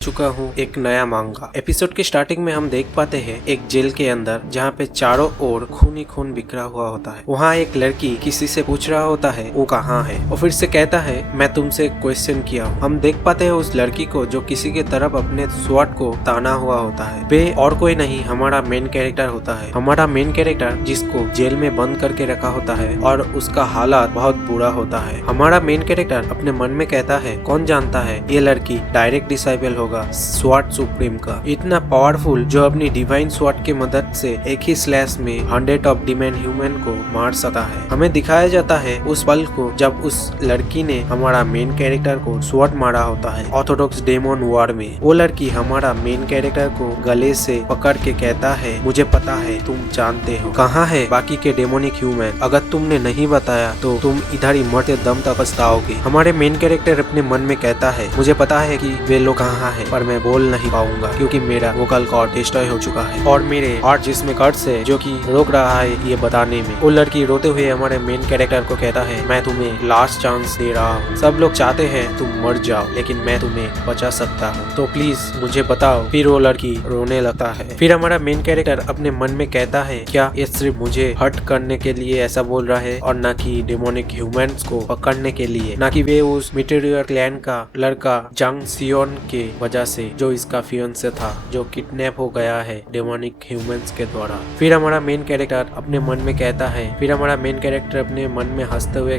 चुका हूँ एक नया मांगा। एपिसोड के स्टार्टिंग में हम देख पाते हैं एक जेल के अंदर जहाँ पे चारों ओर खून ही खून बिखरा हुआ होता है। वहाँ एक लड़की किसी से पूछ रहा होता है वो कहाँ है, और फिर से कहता है मैं तुमसे क्वेश्चन किया हूँ। हम देख पाते हैं उस लड़की को जो किसी के तरफ अपने स्वॉर्ड को ताना हुआ होता है। वे और कोई नहीं हमारा मेन कैरेक्टर होता है। हमारा मेन कैरेक्टर जिसको जेल में बंद करके रखा होता है और उसका हालात बहुत बुरा होता है। हमारा मेन कैरेक्टर अपने मन में कहता है कौन जानता है ये लड़की डायरेक्ट डिसाइबल होगा स्वॉर्ड सुप्रीम का, इतना पावरफुल जो अपनी डिवाइन स्वॉर्ड की मदद से एक ही स्लैश में 100 ऑफ डिमेन ह्यूमन को मार सकता है। हमें दिखाया जाता है उस पल को जब उस लड़की ने हमारा मेन कैरेक्टर को स्वॉर्ड मारा होता है ऑर्थोडॉक्स डेमन वॉर में। वो लड़की हमारा मेन कैरेक्टर को गले से पकड़ के कहता है मुझे पता है तुम जानते हो कहाँ है बाकी के डेमोनिक ह्यूमन, अगर तुमने नहीं बताया तो तुम इधर ही मरते दम तक पछताओगे। हमारे मेन कैरेक्टर अपने मन में कहता है मुझे पता है कि वे लोग कहाँ है पर मैं बोल नहीं पाऊंगा क्योंकि मेरा वोकल कॉर्ड डिस्ट्रॉय हो चुका है और मेरे हार्ट जिसमें कर्ट्स है जो कि रोक रहा है ये बताने में। वो लड़की रोते हुए हमारे मेन कैरेक्टर को कहता है मैं तुम्हें लास्ट चांस दे रहा हूँ, सब लोग चाहते हैं तुम मर जाओ लेकिन मैं तुम्हें बचा सकता हूँ, तो प्लीज मुझे बताओ। फिर वो लड़की रोने लगता है। फिर हमारा मेन कैरेक्टर अपने मन में कहता है क्या ये सिर्फ मुझे हर्ट करने के लिए ऐसा बोल रहा है और न कि डेमोनिक ह्यूमंस को पकड़ने के लिए, न कि वे उस मिटेरियर क्लैन का लड़का जंग सियोन के वजह से जो इसका फियांसे था जो किडनैप हो गया है डेमोनिक ह्यूमंस के द्वारा। फिर हमारा मेन कैरेक्टर अपने मन में कहता है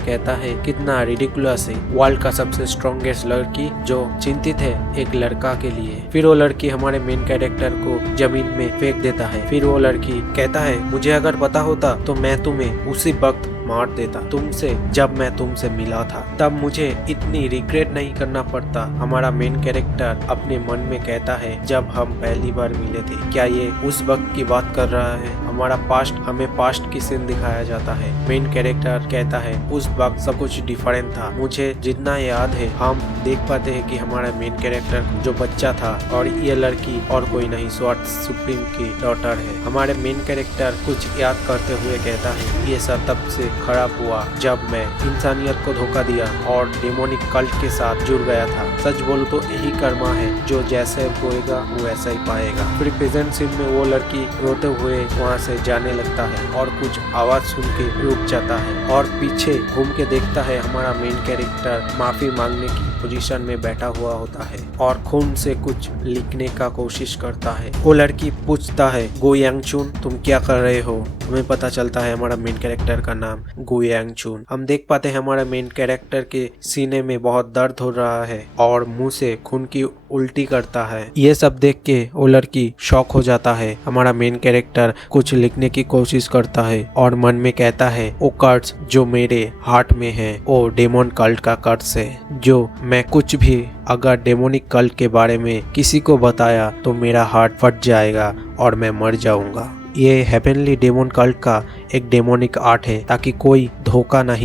कहता है कितना रिडिकुलस है, वर्ल्ड का सबसे स्ट्रॉन्गेस्ट लड़की जो चिंतित है एक लड़का के लिए। फिर वो लड़की हमारे मेन कैरेक्टर को जमीन में फेंक देता है। फिर वो लड़की कहता है मुझे अगर पता होता तो मैं तुम्हें उसी वक्त मार देता तुमसे जब मैं तुमसे मिला था, तब मुझे इतनी रिग्रेट नहीं करना पड़ता। हमारा मेन कैरेक्टर अपने मन में कहता है जब हम पहली बार मिले थे, क्या ये उस वक्त की बात कर रहा है। हमारा पास्ट हमें पास्ट की सीन दिखाया जाता है। मेन कैरेक्टर कहता है उस वक्त सब कुछ डिफरेंट था, मुझे जितना याद है। हम देख पाते हैं कि हमारा मेन कैरेक्टर जो बच्चा था और ये लड़की और कोई नहीं स्वॉर्ड सुप्रीम की डॉटर है। हमारे मेन कैरेक्टर कुछ याद करते हुए कहता है ये सब तब से खराब हुआ जब मैं इंसानियत को धोखा दिया और डेमोनिक कल्ट के साथ जुड़ गया था। सच बोलूं तो यही कर्मा है, जो जैसे बोएगा वो वैसा ही पाएगा। फिर प्रेजेंट सीन में वो लड़की रोते हुए वहाँ से जाने लगता है और कुछ आवाज सुन के रुक जाता है और पीछे घूम के देखता है हमारा मेन कैरेक्टर माफी मांगने की पोजीशन में बैठा हुआ होता है और खून से कुछ लिखने का कोशिश करता है। वो लड़की पूछता है गो यांग चुन तुम क्या कर रहे हो। हमें पता चलता है हमारा मेन कैरेक्टर का नाम गो यांग चुन। हम देख पाते हैं हमारा मेन कैरेक्टर के सीने में बहुत दर्द हो रहा है और मुंह से खून की उल्टी करता है। ये सब देख के वो लड़की शॉक हो जाता है। हमारा मेन कैरेक्टर कुछ लिखने की कोशिश करता है और मन में कहता है वो कर्ट्स जो मेरे हार्ट में है वो डेमोन कल्ट का कर्ट्स है, जो मैं कुछ भी अगर डेमोनिक कल्ट के बारे में किसी को बताया तो मेरा हार्ट फट जाएगा और मैं मर जाऊंगा। ये हेवनली डेमोन कल्ट का एक डेमोनिक आर्ट है ताकि कोई धोखा ना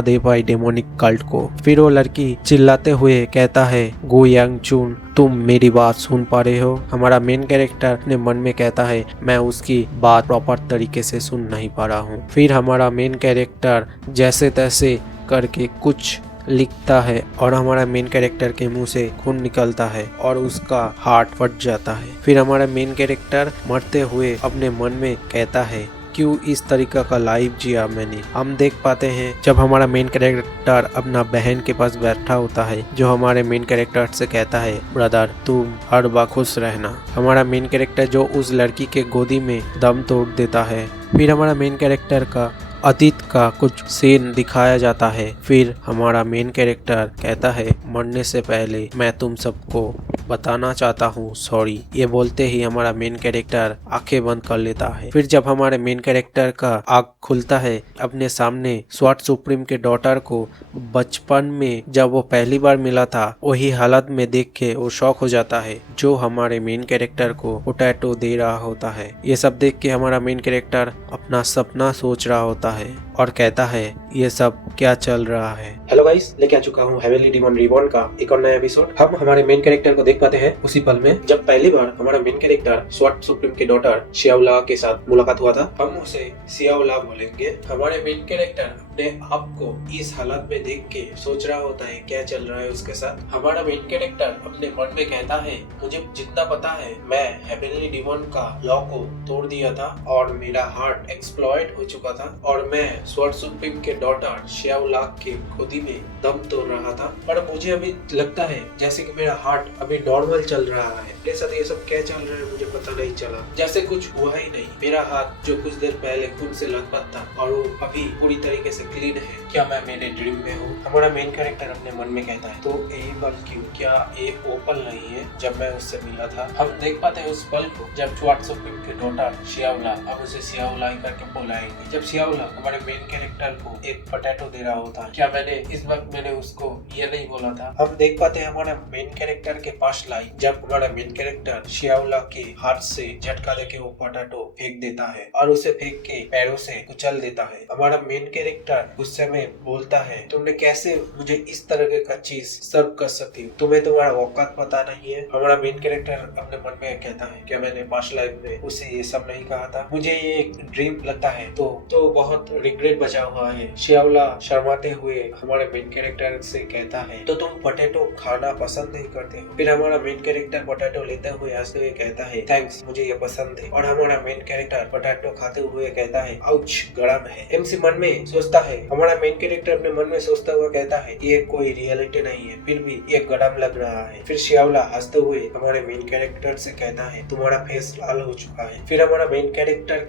दे पाए डेमोनिक कल्ट को। फिर वो लड़की चिल्लाते हुए कहता है गो यांग चुन तुम मेरी बात सुन पा रहे हो। हमारा मेन कैरेक्टर अपने मन में कहता है मैं उसकी बात प्रॉपर तरीके से सुन नहीं पा रहा हूँ। फिर हमारा मेन कैरेक्टर जैसे तैसे करके कुछ लिखता है और हमारा मेन कैरेक्टर के मुंह से खून निकलता है और उसका हार्ट फट जाता है। फिर हमारा मेन कैरेक्टर मरते हुए अपने मन में कहता है क्यों इस तरीका का लाइफ जिया मैंने। हम देख पाते हैं जब हमारा मेन कैरेक्टर अपना बहन के पास बैठा होता है जो hamaरे मेन कैरेक्टर से कहता है ब्रदर तुम हर बार खुश रहना। हमारा मेन कैरेक्टर जो उस लड़की के गोदी में दम तोड़ देता है। फिर हमारा मेन कैरेक्टर का अतीत का कुछ सीन दिखाया जाता है। फिर हमारा मेन कैरेक्टर कहता है मरने से पहले मैं तुम सबको बताना चाहता हूँ सॉरी। ये बोलते ही हमारा मेन कैरेक्टर आंखें बंद कर लेता है। फिर जब हमारे मेन कैरेक्टर का आँख खुलता है अपने सामने स्वॉर्ड सुप्रीम के डॉटर को बचपन में जब वो पहली बार मिला था वही हालत में देख के वो शॉक हो जाता है, जो हमारे मेन कैरेक्टर को वो टैटू दे रहा होता है। ये सब देख के हमारा मेन कैरेक्टर अपना सपना सोच रहा होता है और कहता है ये सब क्या चल रहा है। हेलो गाइस, लेके आ चुका हूँ हेवनली डीमन रिबॉर्न का एक और नया एपिसोड। हम हमारे मेन कैरेक्टर को देख पाते हैं उसी पल में जब पहली बार हमारा मेन कैरेक्टर स्वॉर्ड सुप्रीम के डॉटर शियाओला के साथ मुलाकात हुआ था। हम उसे सियाओला बोलेंगे। हमारे मेन कैरेक्टर अपने आप को इस हालत में देख के सोच रहा होता है क्या चल रहा है उसके साथ। हमारा मेन कैरेक्टर अपने मन में कहता है मुझे जितना पता है मैं हेवनली डीमन का लॉ को तोड़ दिया था और मेरा हार्ट एक्सप्लॉइट हो चुका था और मैं स्वॉर्ड सुप्रीम के डॉटर शियाओला के खुदी में दम तोड़ रहा था, पर मुझे अभी लगता है जैसे कि मेरा हार्ट अभी नॉर्मल चल रहा है। मेरे साथ ये सब क्या चल रहा है मुझे पता नहीं चला, जैसे कुछ हुआ ही नहीं। मेरा हाथ जो कुछ देर पहले खून से लथपथ था और वो अभी पूरी तरीके से क्लीन है। क्या मैं मेरे ड्रीम में हूँ? हमारा मेन कैरेक्टर अपने मन में कहता है। तो यही पल क्यों? क्या ये वो पल नहीं है जब मैं उससे मिला था? हम देख पाते हैं उस पल को जब स्वॉर्ड सुप्रीम के डॉटर शियाओला, हम उसे सियाओला करके बुलाएंगे, जब सियाओला हमारे मेन कैरेक्टर को एक पोटैटो दे रहा होता है। क्या मैंने इस वक्त मैंने उसको ये नहीं बोला था? हम देख पाते हैं हमारा मेन कैरेक्टर के पास लाई जब हमारा मेन कैरेक्टर शियाओला के हाथ से झटका देके वो पोटैटो फेंक देता है और उसे फेंक के पैरों से कुचल देता है। हमारा मेन कैरेक्टर गुस्से में बोलता है तुमने कैसे मुझे इस तरह का चीज सर्व कर सकती हो? तुम्हें तुम्हारा औकात पता नहीं है। हमारा मेन कैरेक्टर अपने मन में कहता है क्या मैंने पास्ट लाइफ में उसे ये सब नहीं कहा था? मुझे ये एक ड्रीम लगता है। तो बहुत रिग्रेट बचा हुआ है। शियाओला शर्माते हुए हमारे मेन कैरेक्टर से कहता है तो तुम पोटैटो खाना पसंद नहीं करते हो? फिर हमारा मेन कैरेक्टर पोटैटो लेते हुए हंसते हुए कहता है थैंक्स, मुझे ये पसंद है। और हमारा मेन कैरेक्टर पोटैटो खाते हुए कहता है आउच, गरम है। एमसी मन में सोचता है, हमारा मेन कैरेक्टर अपने मन में सोचता हुआ कहता है ये कोई रियलिटी नहीं है, फिर भी ये गरम लग रहा है। फिर शियाओला हंसते हुए हमारे मेन कैरेक्टर से कहता है तुम्हारा फेस लाल हो चुका है। फिर हमारा मेन कैरेक्टर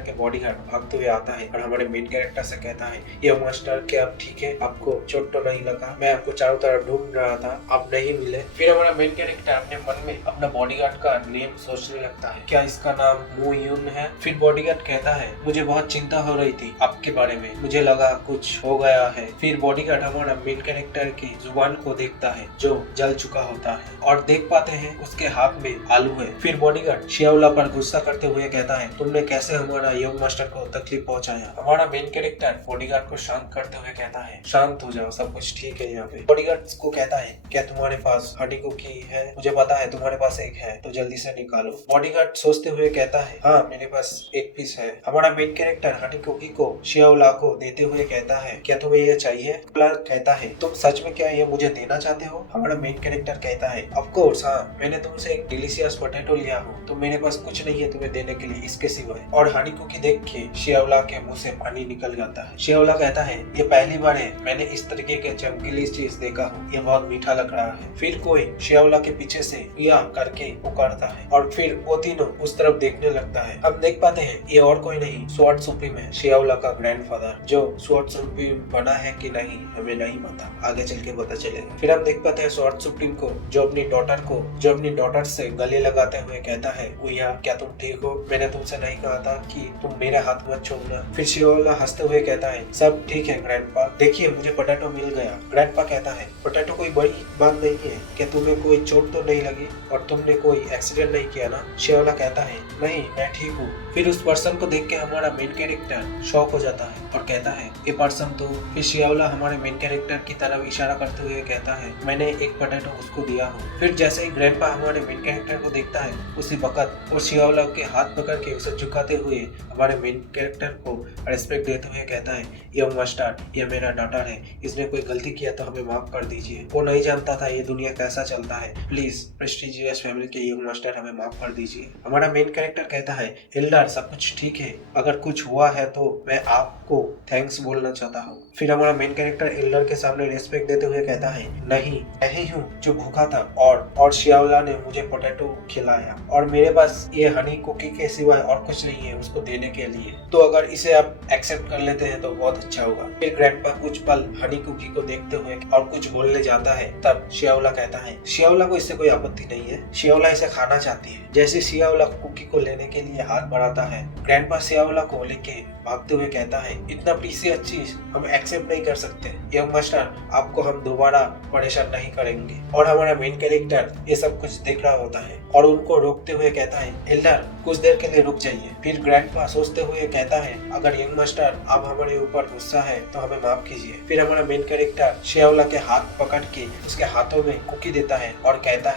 के बॉडीगार्ड भागते हुए आता है और हमारे मेन कैरेक्टर से कहता है ये मास्टर क्या आप ठीक है? आपको चोट तो नहीं लगा? मैं आपको चारों तरफ ढूंढ रहा था, आप नहीं मिले। फिर हमारा मेन कैरेक्टर अपने मन में अपना बॉडीगार्ड का नेम सोचने लगता है, क्या इसका नाम मू यून है? फिर बॉडीगार्ड कहता है मुझे बहुत चिंता हो रही थी आपके बारे में, मुझे लगा कुछ हो गया है। फिर बॉडीगार्ड हमारा मेन कैरेक्टर की जुबान को देखता है जो जल चुका होता है और देख पाते हैं उसके हाथ में आलू है। फिर बॉडीगार्ड शियाओला पर गुस्सा करते हुए कहता है तुमने कैसे हमारा यंग मास्टर को तकलीफ पहुंचाया? हमारा मेन कैरेक्टर बॉडीगार्ड को शांत करते हुए कहता है शांत हो जाओ, सब कुछ ठीक है यहाँ पे। बॉडीगार्ड को कहता है क्या तुम्हारे पास हनी कुकी है? मुझे पता है तुम्हारे पास एक है, तो जल्दी से निकालो। बॉडीगार्ड सोचते हुए कहता है हाँ मेरे पास एक पीस है। हमारा मेन कैरेक्टर हनी कुकी को शियाओला को देते हुए कहता है क्या तुम्हें ये चाहिए? कहता है तुम सच में क्या ये मुझे देना चाहते हो? हमारा मेन कैरेक्टर कहता है ऑफ कोर्स हाँ, मैंने तुमसे एक डिलीशियस पोटैटो लिया हूँ तो मेरे पास कुछ नहीं है तुम्हें देने के लिए इसके सिवाय। और हनी कुकी देख के शियाओला के मुंह से पानी निकल जाता है। शियाओला कहता है ये पहली बार है मैंने इस तरीके के चमकीली चीज देखा हूँ, ये बहुत मीठा लग रहा है। फिर कोई शियाओला के पीछे से या करके पुकारता है और फिर वो तीनों उस तरफ देखने लगता है। हम देख पाते हैं ये और कोई नहीं स्वॉर्ड सुप्रीम है, शियाओला का ग्रैंडफादर। जो स्वॉर्ड सुप्रीम बना है कि नहीं हमें नहीं पता, आगे चल के पता चलेगा। फिर हम देख पाते हैं स्वॉर्ड सुप्रीम को जो अपनी डॉटर से गले लगाते हुए कहता है उया क्या तुम ठीक हो? मैंने तुमसे नहीं कहा था कि तुम मेरा हाथ मत छोड़ना? फिर शियाओला हंसते हुए कहता है सब ठीक है ग्रैंडपा, देखिए मुझे पोटैटो मिल गया। ग्रैंडपा कहता है पोटैटो कोई बड़ी बात नहीं है, क्या तुम्हें कोई चोट तो नहीं लगी और तुमने कोई एक्सीडेंट नहीं किया ना? शियाओला कहता है नहीं मैं ठीक हूँ। फिर उस पर्सन को देख के हमारा मेन कैरेक्टर शॉक हो जाता है और कहता है ये पर्सन तो। फिर शियाओला हमारे मेन कैरेक्टर की तरफ इशारा करते हुए कहता है मैंने एक पोटैटो उसको दिया हूँ। फिर जैसे ही ग्रैंडपा हमारे मेन कैरेक्टर को देखता है उसी वक्त वो शियाओला के हाथ पकड़ के उसे झुकाते हुए हमारे मेन कैरेक्टर को रेस्पेक्ट देते हुए कहता है यंग मास्टर ये मेरा डॉटर है, इसने कोई गलती किया तो हमें माफ कर दीजिए। वो नहीं जानता था ये दुनिया कैसा चलता है, प्लीज प्रेस्टिजियस फैमिली के यंग मास्टर हमें माफ कर दीजिए। हमारा मेन कैरेक्टर कहता है एल्डर सब कुछ ठीक है, अगर कुछ हुआ है तो मैं आपको थैंक्स बोलना चाहता हूँ। फिर हमारा मेन कैरेक्टर एल्डर के सामने रेस्पेक्ट देते हुए कहता है नहीं मैं ही हूँ जो भूखा था और शियाओला ने मुझे पोटैटो खिलाया और मेरे पास ये हनी कुकी के सिवाय और कुछ नहीं है उसको देने के लिए, तो अगर इसे आप एक्सेप्ट कर लेते हैं तो बहुत अच्छा होगा। फिर ग्रैंडपा कुछ पल हनी कुकी को देखते हुए और कुछ बोलने जाता है, तब शियाओला कहता है शियाओला को इससे कोई आपत्ति नहीं है, शियाओला इसे खाना चाहती है। जैसे शियाओला कुकी को लेने के लिए हाथ बढ़ाता है, ग्रैंडपा शियाओला को लेके भागते हुए कहता है इतना प्रीशियस चीज हम एक्सेप्ट नहीं कर सकते यंग मास्टर, आपको हम दोबारा परेशान नहीं करेंगे। और हमारा मेन कैरेक्टर ये सब कुछ देख रहा होता है और उनको रोकते हुए कहता है एल्डर कुछ देर के लिए रुक जाइए। फिर ग्रैंडपा सोचते हुए कहता है अगर यंग मास्टर अब हमारे ऊपर गुस्सा है तो हमें माफ कीजिए। फिर हमारा मेन कैरेक्टर श्याओला के हाथ पकड़ के उसके हाथों में कुकी देता है और कहता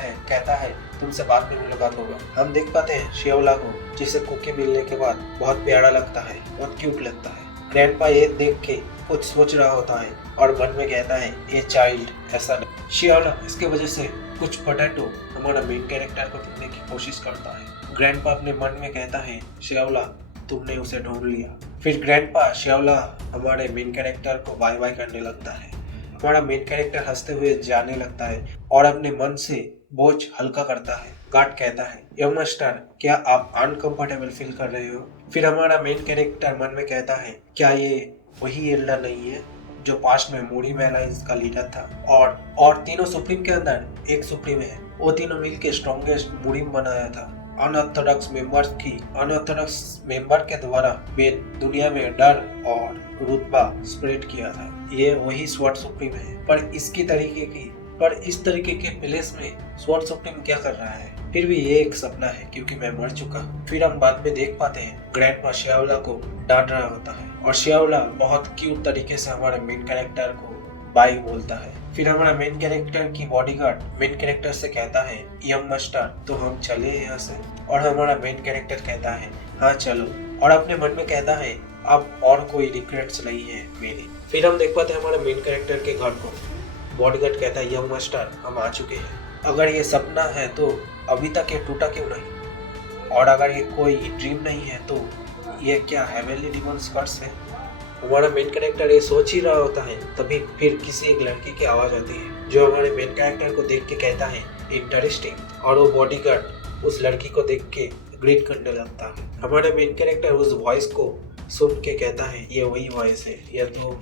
है तुमसे बाद में मुलाकात होगा। हम देख पाते हैं श्याओला को, जिसे कुकी मिलने के बाद बहुत प्यारा लगता है, बहुत क्यूट लगता है। ग्रैंडपा ये देख के कुछ सोच रहा होता है और मन में कहता है ये चाइल्ड ऐसा नहीं। श्याओला इसके वजह से कुछ पोटैटो हमारा मेन कैरेक्टर को देने की कोशिश करता है। ग्रैंडपा अपने मन में कहता है श्याओला तुमने उसे ढूंढ लिया। फिर ग्रैंडपा श्याओला हमारे मेन कैरेक्टर को बाय बाय करने लगता है। हमारा मेन कैरेक्टर हंसते हुए जाने लगता है और अपने मन से बोझ हल्का करता है। गार्ड कहता है यंग मास्टर क्या आप अनकंफर्टेबल फील कर रहे हो? फिर हमारा मेन कैरेक्टर मन में कहता है क्या ये वही एल्डर नहीं है जो पास्ट में मूडी मेलाइंस का लीडर था? और तीनों सुप्रीम के अंदर एक सुप्रीम है, वो तीनों मिलके स्ट्रॉन्गेस्ट मूडीम बनाया था। अनऑर्थोडॉक्स मेंबर के द्वारा दुनिया में डर और रुतबा स्प्रेड किया था। ये वही स्वॉर्ड सुप्रीम है, पर इस तरीके के प्लेस में स्वॉर्ड सुप्रीम क्या कर रहा है? फिर भी ये एक सपना है क्योंकि मैं मर चुका हूँ। फिर हम बाद में देख पाते हैं ग्रैंडपा श्याओला को डांट रहा होता है और श्याओला बहुत क्यूट तरीके से हमारे मेन कैरेक्टर को बाय बोलता है। फिर हमारा मेन कैरेक्टर की बॉडीगार्ड मेन कैरेक्टर से कहता है यंग मास्टर तो हम चले यहाँ से, और हमारा मेन कैरेक्टर कहता है हाँ चलो, और अपने मन में कहता है अब और कोई रिग्रेट्स नहीं है मेरी। फिर हम देख पाते हैं हमारे मेन कैरेक्टर के घर को। बॉडीगार्ड कहता है यंग मास्टर हम आ चुके हैं, अगर ये सपना है तो अभी तक ये टूटा क्यों नहीं, और अगर ये कोई ड्रीम नहीं है तो ये क्या हेवनली डिमॉन्स कर्स है? हमारा मेन कैरेक्टर ये सोच ही रहा होता है, तभी फिर किसी एक लड़की की आवाज आती है जो हमारे मेन कैरेक्टर को देख के कहता है इंटरेस्टिंग, और वो बॉडीगार्ड उस लड़की को देख के ग्रीट करने लगता है। हमारा मेन कैरेक्टर उस वॉइस को सुन के कहता है ये वही वॉइस है, ये तो।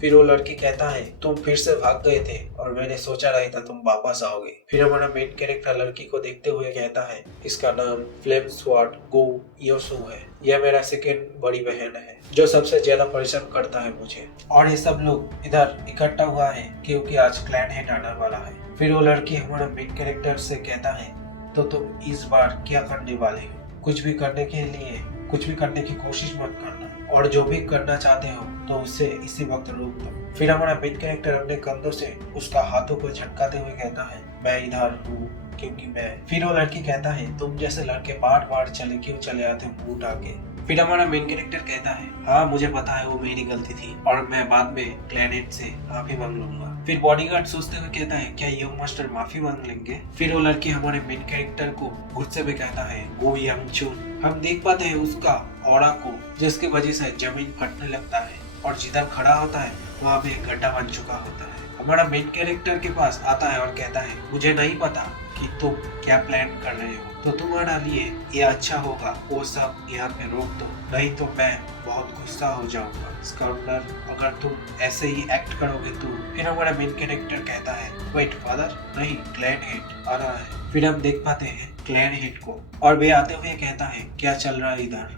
फिर वो लड़की कहता है तुम फिर से भाग गए थे और मैंने सोचा नहीं था तुम वापस आओगे। फिर हमारा मेन कैरेक्टर लड़की को देखते हुए कहता है इसका नाम फ्लेम स्वॉर्ड गो योसू है, यह मेरा सेकेंड बड़ी बहन है जो सबसे ज्यादा परेशान करता है मुझे, और ये सब लोग इधर इकट्ठा हुआ है क्योंकि आज क्लैन हेड आने वाला है। फिर वो लड़की हमारा मेन कैरेक्टर से कहता है तो तुम इस बार क्या करने वाले हो? कुछ भी करने की कोशिश मत करना, और जो भी करना चाहते हो तो उसे इसी वक्त रोक दो। फिर हमारा मेन कैरेक्टर अपने कंधों से उसका हाथों को झटकाते हुए कहता है मैं इधर हूँ क्योंकि मैं। फिर वो लड़की कहता है तुम जैसे लड़के बार क्यों चले आते हो मुंह उठा के? फिर हमारा मेन कैरेक्टर कहता है हाँ मुझे पता है वो मेरी गलती थी और मैं बाद में प्लेनेट से माफी मांग लूंगा। फिर बॉडीगार्ड सोचते हुए कहता है क्या यंग मास्टर माफी मांग लेंगे? फिर वो लड़की हमारे मेन कैरेक्टर को गुस्से में कहता है गो यंग चून। हम देख पाते हैं उसका ऑरा को, जिसकी वजह से जमीन फटने लगता है और जिधर खड़ा होता है वहाँ पे एक गड्ढा बन चुका होता है। हमारा मेन कैरेक्टर के पास आता है और कहता है मुझे नहीं पता कि तुम क्या प्लान कर रहे हो, तो तुम्हारा लिए ये अच्छा होगा वो सब यहाँ पे रोक दो, नहीं तो मैं बहुत गुस्सा हो जाऊंगा स्काउंडर अगर तुम ऐसे ही एक्ट करोगे तो। फिर हमारा मेन कैरेक्टर कहता है वेट फादर नहीं क्लैन हेड आ रहा है। फिर हम देख पाते हैं क्लैन हेड को और वे आते हुए कहता है क्या चल रहा है इधर?